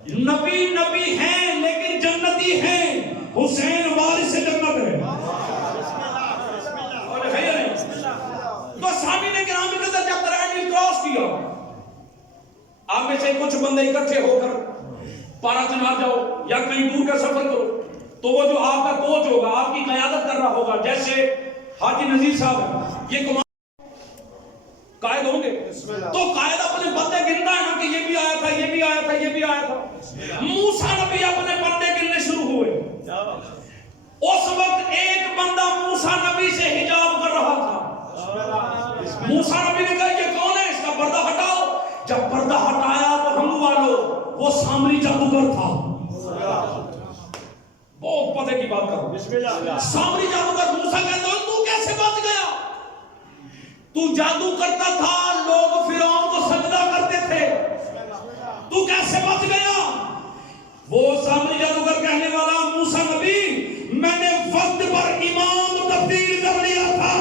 نبی نبی ہیں لیکن جنتی ہیں، حسین وارث جنت ہے۔ تو سامعین کرام کے اندر جب ترائن کراس کیا، آپ میں سے کچھ بندے اکٹھے ہو کر پارا چنار جاؤ یا کہیں دور کا سفر کرو، تو وہ جو آپ کا کوچ ہوگا، آپ کی قیادت کر رہا ہوگا، جیسے حاجی نذیر صاحب یہ قائد ہوں گے، تو قائد اپنے بندے گنتا ہے نا کہ یہ بھی آیا تھا، یہ بھی آیا تھا، یہ بھی آیا تھا۔ موسیٰ نبی اپنے بندے گننے شروع ہوئے، اس وقت ایک بندہ موسیٰ نبی سے حجاب کر رہا تھا۔ موسیٰ نبی نے کہا یہ کون ہے، اس کا پردہ ہٹاؤ۔ جب پردہ ہٹایا تو ہم والو وہ سامری جادوگر تھا۔ بہت پتہ کی بات کرو، سامری جادوگر۔ موسیٰ کہتا ہے تو کیسے بچ گیا؟ تو جادو کرتا تھا، لوگ فرعون کو سجدہ کرتے تھے، تو کیسے بچ گیا؟ وہ سامری جادوگر کہنے والا موسیٰ نبی میں نے وقت پر امام تبدیل کر لیا تھا۔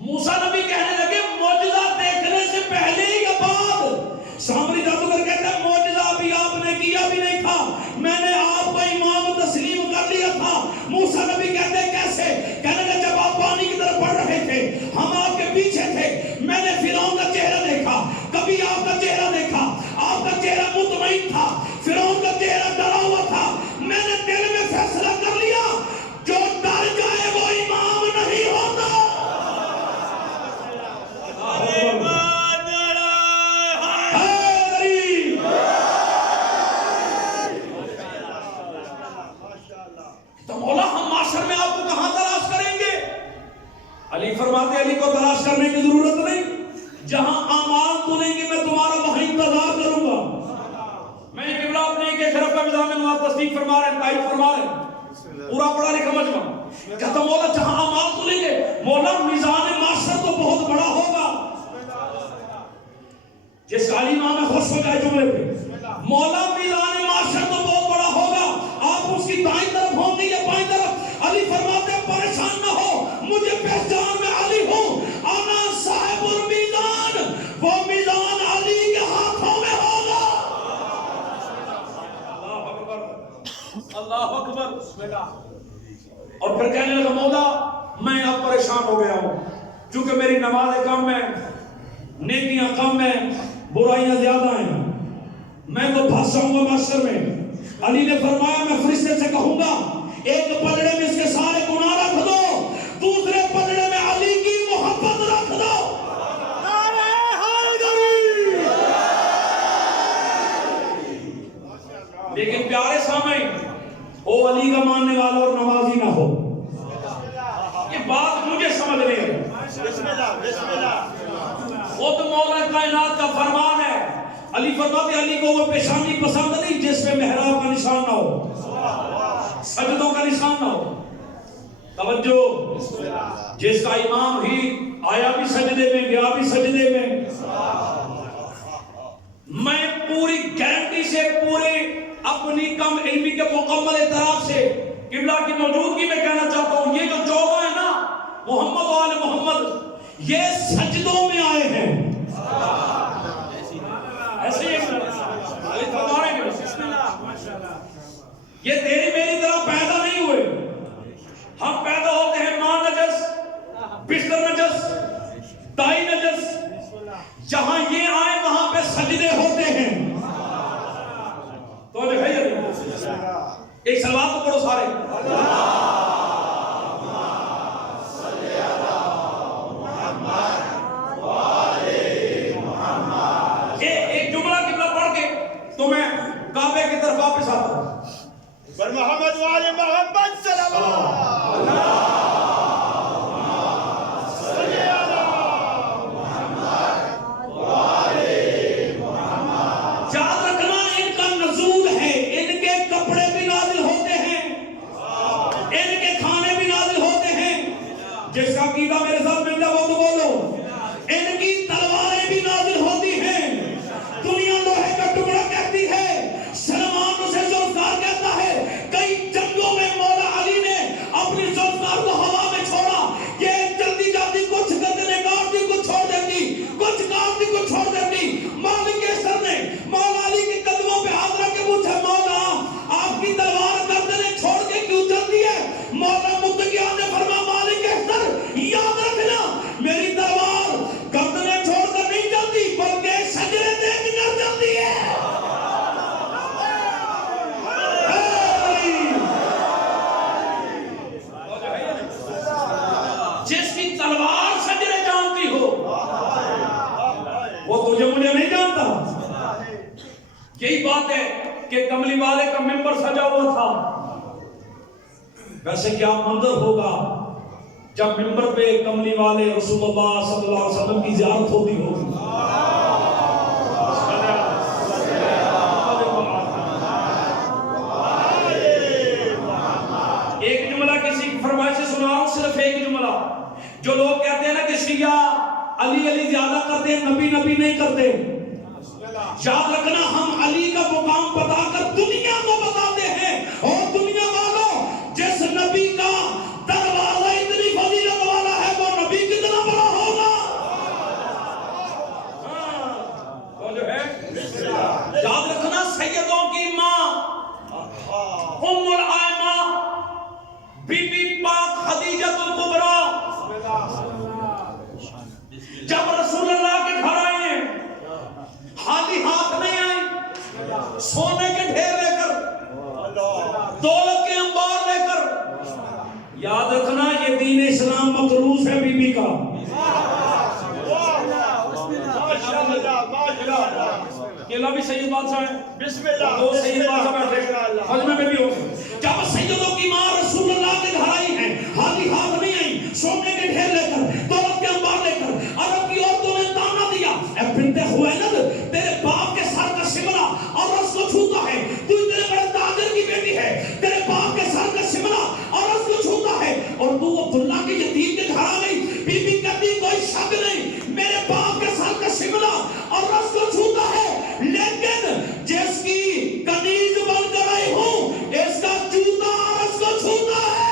موسیٰ نبی کہنے لگے معجزہ دیکھنے سے پہلے یا بعد؟ سامری جادوگر کہتا ہے معجزہ بھی آپ نے کیا بھی نہیں تھا، میں نے آپ کو امام تسلیم کر لیا تھا۔ موسیٰ نبی کہتے ہیں کیسے؟ کہنے لگے جب آپ پانی کی طرف بڑھ رہے تھے، ہم آپ کے پیچھے تھے، میں نے فرعون کا چہرہ دیکھا، کبھی آپ کا چہرہ دیکھا، آپ کا چہرہ مطمئن تھا، فرعون کا چہرہ ڈرا ہوا تھا۔ میں نے دل میں فیصلہ کر لیا جو ڈر جائے وہ امام نہیں ہوتا۔ تو مولا ہم معاشر میں آپ کو کہاں تلاش کریں گے؟ علی فرماتے علی کو تلاش کرنے کی ضرورت نہیں، جہاں اعمال تلیں گے میں تمہارا وہاں انتظار کروں گا۔ میں نے قبلہ اپنے ایک حرف کا مزاح میں نواز تصدیق فرما رہے ہیں، تائید فرما رہے ہیں، پورا پڑھا لکھا مجمع کہتا مولا جہاں اعمال تلیں گے، مولا میزان معاشر تو بہت بڑا ہوگا۔ جس کا علی نام ہے خوش ہو جائے جملے پہ، مولا میزان معاشر تو بہت بڑا ہوگا، آپ اس کی دائیں طرف ہوں گے یا بائیں طرف؟ علی فرماتے ہیں پریشان نہ ہو، مجھے پہچان میں علی ہوں، انا صاحب المیزان، وہ میزان علی کے ہاتھوں میں ہوگا۔ اللہ اکبر، اللہ اکبر۔ اور پھر کہنے لگا مولا میں اب پریشان ہو گیا ہوں، چونکہ میری نمازیں کم ہیں، نیکیاں کم ہیں، برائیاں زیادہ ہیں، میں تو پھنس جاؤں گا معاشر میں۔ علی نے فرمایا میں فرشتے سے کہوں گا ایک پلڑے میں اس کے سارے گناہ رکھ دو، دوسرے پلڑے میں علی کی محبت رکھ دو۔ لیکن پیارے سامعین، او علی کا ماننے والا اور نمازی نہ ہو، یہ بات مجھے سمجھ نہیں ہے۔ خود مولا کائنات کا فرمان ہے، علی فرماتے علی کو وہ پیشانی پسند نہیں جس پہ محراب کا نشان نہ ہو، سجدوں کا نشان نہ ہو۔ توجہ، جس کا امام ہی آیا بھی سجدے میں گیا بھی سجدے میں۔ میں پوری گارنٹی سے، پوری اپنی کم علمی کے مکمل اعتراف سے قبلہ کی موجودگی میں کہنا چاہتا ہوں، یہ جو 14 ہے نا محمد و آل محمد، یہ سجدوں میں آئے ہیں۔ ایسے ہی یہ تیری میری طرح پیدا نہیں ہوئے، ہم پیدا ہوتے ہیں ماں نجس، بستر نجس، دائی نجس، جہاں یہ آئے وہاں پہ سجدے ہوتے ہیں۔ تو جو ہے ایک سلوات تو پڑھو سارے، ایک جملہ قبلہ پڑھ کے تو میں کعبے کی طرف واپس آتا ہوں۔ بر محمد و آل محمد صلوات۔ یاد رکھنا ان کا نزول ہے، ان کے کپڑے بھی نازل ہوتے ہیں، ان کے کھانے بھی نازل ہوتے ہیں۔ جس کا عقیدہ میرے ساتھ مل جائے وہ تو بولو، ان کی تلواریں بھی نازل ہوتی ہیں۔ دنیا لوہے کا ٹکڑا کہتی ہے، سلمان اسے ذوالفقار کہتا ہے، کئی جنگوں مجھے نہیں جانتا. یہی بات ہے کہ کملی والے کا ممبر سجا ہوا تھا. ویسے کیا منظر ہوگا جب ممبر پہ کملی والے رسول اللہ صلی اللہ علیہ وسلم کی زیارت ہوتی ہوگی. ایک جملہ کسی کی فرمائش سے سناؤں, صرف ایک جملہ. جو لوگ کہتے ہیں نا کہ شیعہ علی علی زیادہ کرتے ہیں, نبی نبی نہیں کرتے, یاد رکھنا ہم علی کا مقام بتا کر دنیا کو بتاتے ہیں. اور دنیا والوں, جس نبی کا دروازہ اتنی فضیلت والا ہے وہ نبی کتنا بڑا ہوگا. وہ جو ہے یاد رکھنا سیدوں کی ماں ام الائمہ بی بی پاک خدیجہ الکبریٰ جب رسول اللہ کے گھر آئے ہیں خالی ہاتھ نہیں آئے, سونے کے ڈھیر لے کر, دولت کے انبار لے کر. یاد رکھنا یہ دین اسلام مقروض ہے بی بی کا. قلعہ بھی سید بادشاہ ہے, بسم اللہ, دو سید بادشاہ بیٹھے خجمے میں بھی ہو. جب سیدوں کی ماں رسول اللہ کے گھر آئی ہیں خالی ہاتھ نہیں آئی, سونے کے ڈھیر لے کر, دولت کے انبار لے کر, عرب کی عورتوں نے تانا دیا, اے بنت خویلد تیرے باپ کے سر کا شملہ عورت کو چھوتا ہے, تو تیرے بڑے تاجر کی بیٹی ہے, تیرے باپ کے سر کا شملہ عورت کو چھوتا ہے, اور تو عبداللہ کے یتیم کے گھر آ گئی. بی بی کہتی کوئی شک نہیں میرے باپ کے سر کا شملہ عورت کو چھوتا ہے, لیکن جس کی کنیز بن کر آئی ہوں اس کا جوتا عورت کو چھوتا ہے.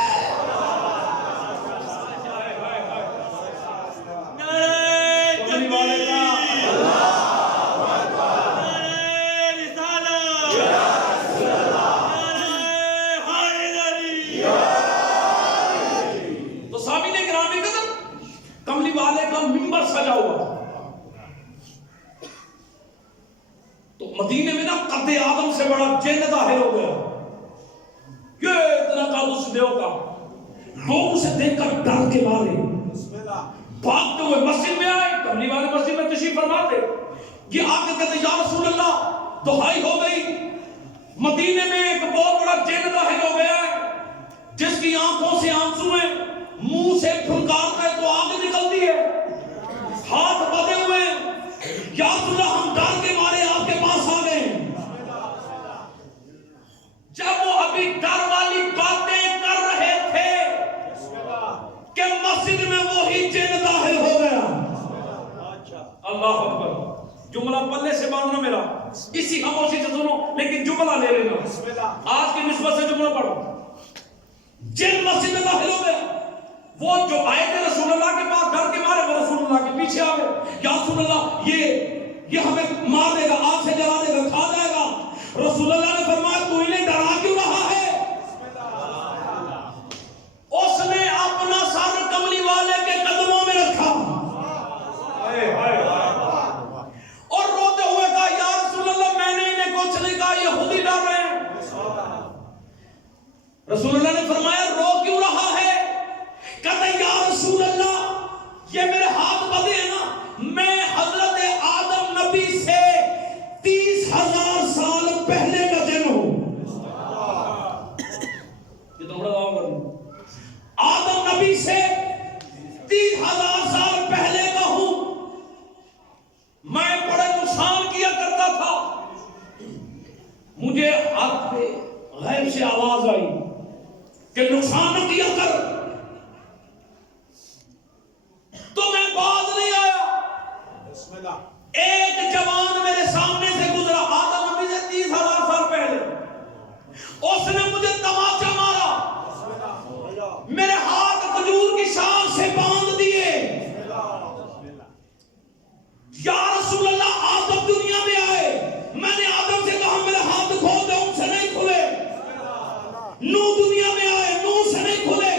تو سامعین گرامی قدر, کملی والے کا ممبر سجا ہوا تھا. تو مدینے میں نا قد آدم سے بڑا جن ظاہر ہو گیا. یہ اتنا قابوس دیو کا, لوگ اسے دیکھ کر ڈر کے مارے بھاگتے ہوئے مسجد میں آئے. کملی والے مسجد میں تشریف فرماتے, یہ آ کے کہتے یا رسول اللہ دہائی ہو گئی, مدینے میں ایک بہت بڑا جن ظاہر ہو گیا ہے جس کی آنکھوں سے آنسو ہیں, منہ سے پھنکارتا ہے تو آگ نکلتی ہے, ہاتھ بدے ہوئے ہیں. یا رسول اللہ ہم ڈر کے مارے آپ کے پاس آ گئے. جب وہ ابھی ڈر والی باتیں کر رہے تھے کہ مسجد میں وہی جن ظاہر ہو گیا. اللہ اکبر. جملہ پلے سے باندھنا میرا, اسی خاموشی سے سنو لیکن جملہ لے لینا. آج کی نسبت سے جملہ پڑھو. جن مسجد میں داخل ہو گئے, وہ جو آئے تھے رسول اللہ کے پاس ڈر کے مارے, وہ رسول اللہ کے پیچھے آ گئے. یا رسول اللہ یہ ہمیں مار دے گا, آگ سے جلا دے گا, کھا جائے گا. رسول اللہ نے فرمایا تو انہیں ڈرا کیوں رہا ہے. اس نے اپنا سر کملی والے کے قدموں میں رکھا اور روتے ہوئے کہا یا رسول اللہ میں نے انہیں کچھ نہیں کہا, یہ خود ہی ڈر رہے ہیں. رسول اللہ نے فرمایا رو کیوں رہا ہے. کہتا یا رسول اللہ یہ میرے ہاتھ بدے ہیں نا, میں حضرت آدم نبی سے 30,000 سال پہلے کا جن ہوں. یہ تو بڑا دعویٰ کروں, آدم نبی سے 30,000 سال پہلے کا ہوں. میں بڑے نقصان کیا کرتا تھا, مجھے ہاتھ پہ غیب سے آواز آئی کہ نقصان نہ کیا کر, تو میں باز نہیں آیا. ایک جوان میرے سامنے سے گزرا, آدم نبی سے 30,000 سال پہلے, اس نے مجھے تماچا مارا, میرے ہاتھ کھجور کی شاخ سے باندھ دیے. یا رسول اللہ آپ اب دنیا میں آئے, میں نے آدم سے کہا میرے ہاتھ کھول دے, ان سے نہیں کھلے. نو دنیا میں آئے, نو سے نہیں کھلے.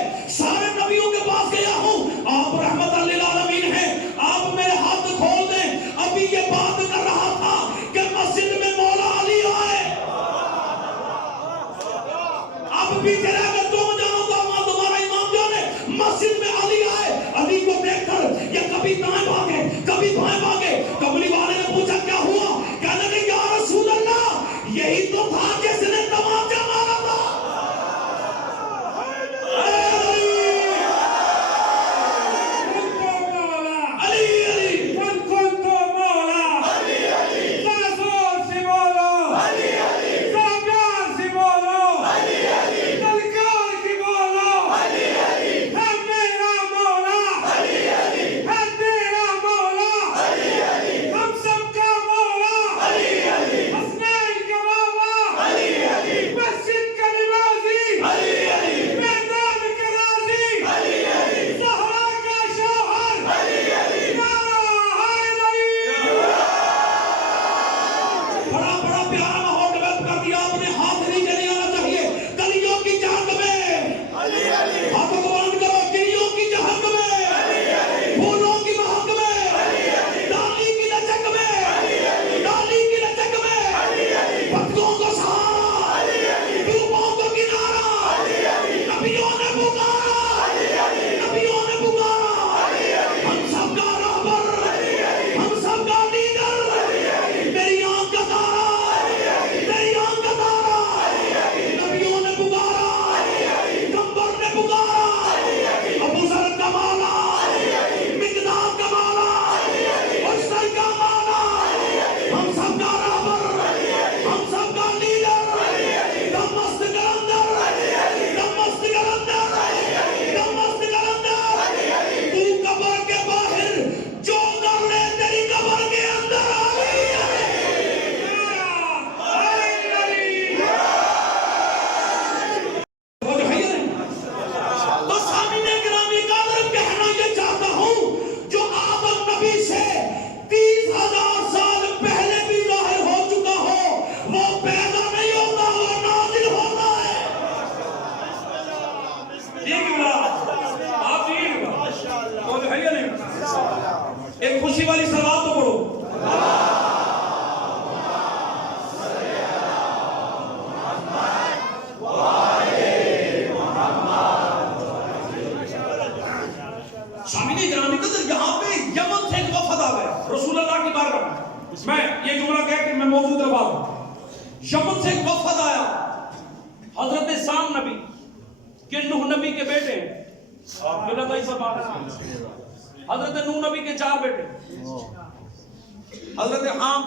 میں موجود رہا یمن سے ایک وفد آیا حضرت سام نبی کہ نوح نبی کے بیٹے ہیں حضرت نوح نبی کے 4 بیٹے حضرت حام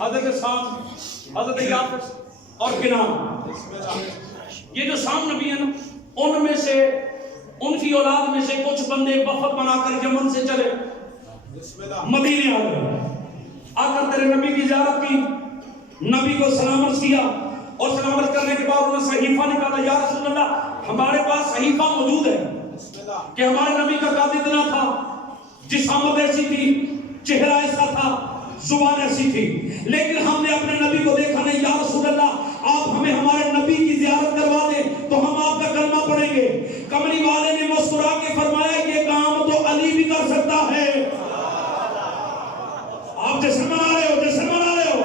حضرت سام حضرت یافس اور کنان یہ جو سام نبی ہیں نا ان میں سے ان کی اولاد میں سے کچھ بندے وفد بنا کر یمن سے چلے مدینے آ گئے آ کر تیرے نبی کی زیارت کی نبی کو سلامت کیا اور سلامت کرنے کے بعد انہوں نے صحیفہ نکالا یا رسول اللہ ہمارے پاس صحیفہ موجود ہے کہ ہمارے نبی کا قد اتنا تھا جسامت ایسی تھی چہرہ ایسا تھا زبان ایسی تھی لیکن ہم نے اپنے نبی کو دیکھا نہیں یا رسول اللہ آپ ہمیں ہمارے نبی کی زیارت کروا دیں تو ہم آپ کا کلمہ پڑھیں گے کملی والے نے مسکرا کے فرمایا یہ کام تو علی بھی کر سکتا ہے آپ جیسے منا رہے ہو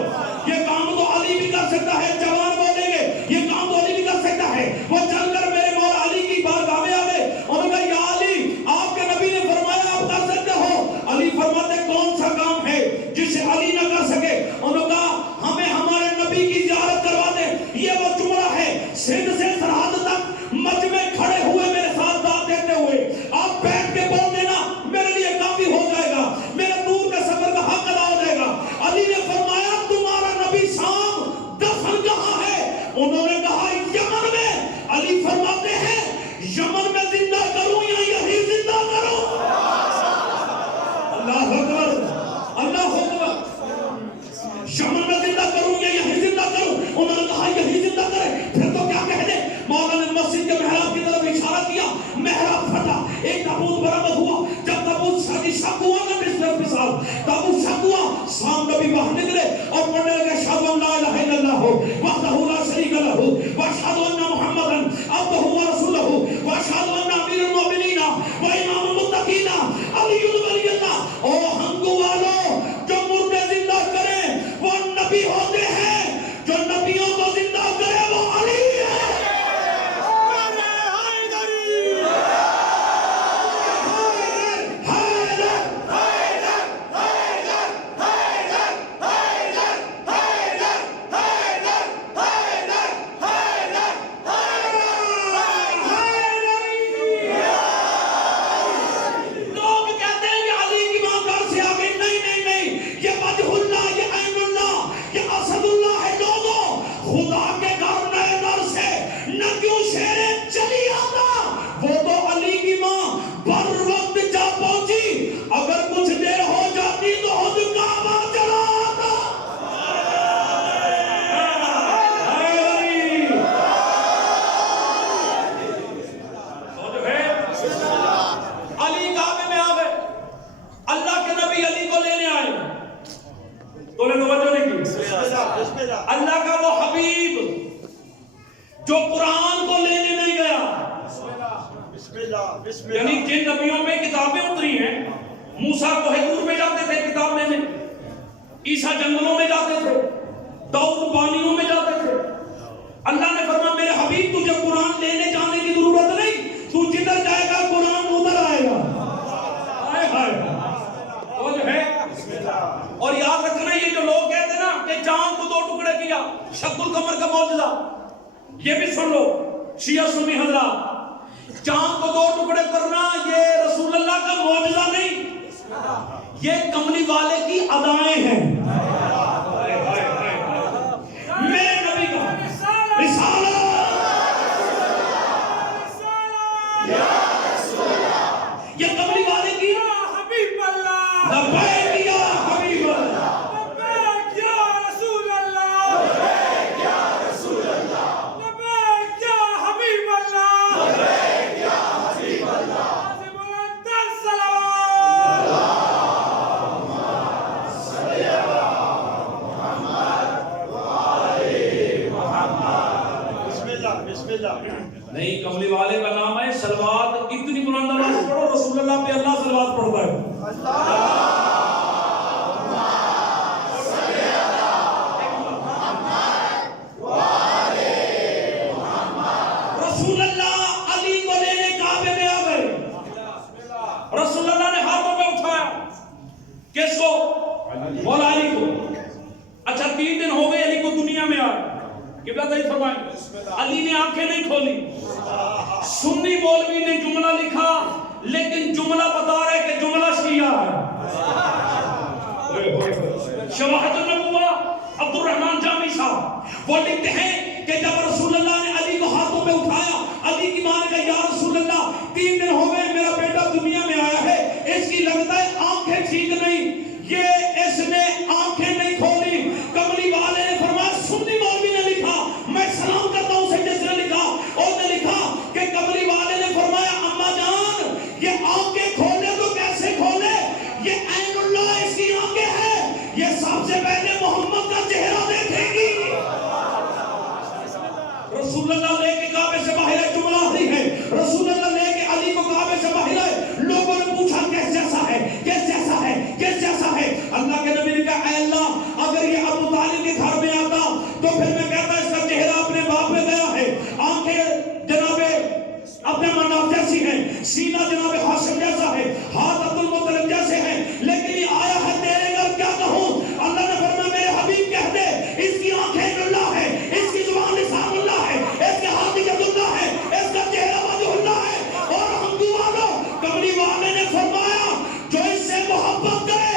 یہ کام تو علی بھی کر سکتا ہے جوان بولیں گے یہ کام تو علی بھی کر سکتا ہے وہ چل کر میرے مولا علی کی بارگاہ میں آئے انہوں نے کہا یا علی آپ کے نبی نے فرمایا آپ کر سکتے ہو علی فرماتے کون سا کام ہے جسے علی نہ کر سکے انہوں نے کہا ہمیں ہمارے نبی کی زیارت کروا دیں یہ وہ جملہ ہے سندھ سے سرحد تک مجھ میں کھڑے ہوئے میرے ساتھ بات دیتے ہوئے آپ بیٹھ کے بول دینا میرے لیے کافی ہو جائے گا میرے دور کے سفر کا حق ادا ہو جائے گا علی نے فرمایا تمہارا نبی سام دفن کہاں ہے انہوں نے کہا یمن میں علی فرماتے ہیں یمن میں زندہ کروں یا یہی زندہ کروں اللہ اکبر یمن میں زندہ کروں یا یہی زندہ کروں انہوں نے کہا یہی زندہ کرے پھر تو کیا کہہ دے مولا نے مسجد کے محراب کی طرف اشارہ کیا محراب پھٹا ایک تابوت برآمد ہوا جب تابوت شک ہوا نا مثال تابوت شک ہوا سام نبی باہر نکلے اور پڑھنے لگے اشہد ان لا الہ الا اللہ وحدہ لا شریک لہ واشہد ان محمدا عبدہ ورسولہ واشہد ان امیر المؤمنین وامام المتقین علی ولی اللہ او ہنگو والو جو مردے زندہ کریں وہ نبی ہوتے ہیں جو نبیوں کو زندہ کرے وہ علی ہے اللہ کا وہ حبیب جو قرآن کو لینے نہیں گیا یعنی جن نبیوں میں کتابیں اتری ہیں موسیٰ کوہ طور میں جاتے تھے کتاب لینے عیسیٰ جنگلوں میں جاتے تھے داؤد پانیوں میں جاتے تھے اللہ نے فرمایا میرے حبیب تجھے قرآن لینے جانے کی ضرورت نہیں تو جدھر جائے گا قرآن ادھر آئے گا وہ جو ہے اور یاد رکھنا یہ جو لوگ کہتے ہیں نا کہ چاند کو 2 ٹکڑے کیا شق القمر کا معجزہ یہ بھی سن لو شیعہ سنی حضرات چاند کو 2 ٹکڑے کرنا یہ رسول اللہ کا معجزہ نہیں یہ کملی والے کی ادائیں ہیں میرے نبی کا رسالہ یہ کملی والے کی حبیب اللہ لبیک یا حبیب اللہ لبیک یا رسول اللہ لبیک یا رسول اللہ لبیک یا حبیب اللہ لبیک یا حبیب اللہ بلند الصلوات اللہم صلی علی محمد وآل محمد بسم اللہ نہیں کملی والے کا نام ہے صلوات اتنی بلند آواز سے پڑھو رسول اللہ پہ اللہ صلوات پڑھتا ہے اللہم صلی علی محمد وآل محمد رسول اللہ علی کو لینے کعبے میں آ گئے رسول اللہ نے ہاتھوں پہ اٹھایا کس کو مولا علی کو اچھا 3 دن ہو گئے علی کو دنیا میں آئے. قبلہ تعالی فرمائیں علی نے آنکھیں نہیں کھولی. سنی مولوی نے جملہ لکھا لیکن جملہ بتا رہے کہ جملہ شیعہ ہے. شواہد النبوہ عبد الرحمن جامی صاحب وہ لکھتے ہیں کہ جب رسول اللہ نے علی کو ہاتھوں پہ اٹھایا, علی کی ماں نے کہا یا رسول اللہ 3 دن ہو گئے میرا بیٹا دنیا میں آیا ہے, اس کی لگتا ہے آنکھیں ٹھیک نہیں, یہ اس نے آنکھیں نہیں کھولی. کملی والے نے فرمایا سنی مولوی نے لکھا, میں سلام کرتا ہوں اسے جس نے لکھا, اور نے لکھا کہ کملی والے نے فرمایا اما جان یہ آنکھیں کھولے تو کیسے کھولے, یہ عین اللہ اس کی آنکھیں ہیں, یہ سب سے پہلے محمد کا چہرہ دیکھے گی. رسول اللہ لے کے کعبے سے باہر ہے, جملہ آتی ہے رسول اللہ لے کے علی کو کعبے سے باہر ہے. لوگوں نے پوچھا کس جیسا ہے, کس جیسا ہے, کس جیسا ہے. اللہ کے نبی نے کہا اے اللہ اگر یہ ابو طالب کے گھر میں آتا تو پھر میں کہتا اس کا چہرہ اپنے باپ میں گیا ہے, آنکھیں جناب اپنے مناف جیسی ہیں, سینہ جناب ہاشم جیسا ہے, ہاتھ عبد المطلب جیسے ہیں, لیکن یہ آیا ہے تیرے گھر کیا کہوں. اللہ نے فرمایا میرے حبیب کہہ دے اس کی آنکھیں اللہ ہے, اس کی زبان لسان اللہ ہے, اس کے ہاتھ ید اللہ ہے, اس کا چہرہ وجہ اللہ ہے. اور ہم والوں کملی والے نے فرمایا جو اس سے محبت کرے